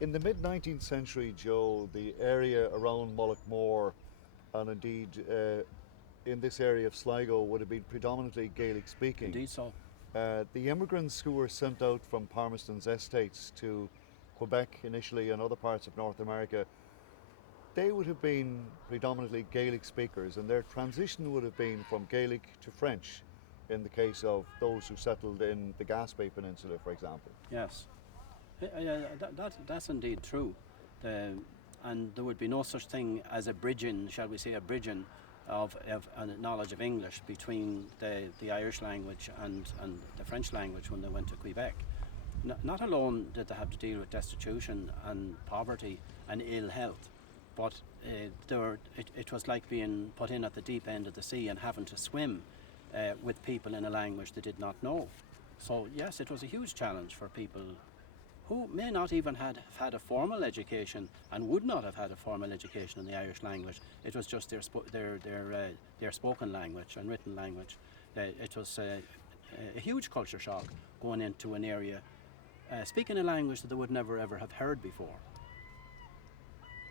In the mid-19th century, Joe, the area around Mullaghmore and indeed in this area of Sligo would have been predominantly Gaelic-speaking. Indeed so. The immigrants who were sent out from Palmerston's estates to Quebec initially and other parts of North America, they would have been predominantly Gaelic speakers, and their transition would have been from Gaelic to French in the case of those who settled in the Gaspé Peninsula, for example. Yes. That's indeed true. And there would be no such thing as a bridging, shall we say, a bridging of a knowledge of English between the Irish language and the French language when they went to Quebec. Not alone did they have to deal with destitution and poverty and ill health, but it was like being put in at the deep end of the sea and having to swim with people in a language they did not know. So yes, it was a huge challenge for people who may not even have had a formal education and would not have had a formal education in the Irish language. It was just their spoken language and written language. It was a huge culture shock going into an area speaking a language that they would never ever have heard before.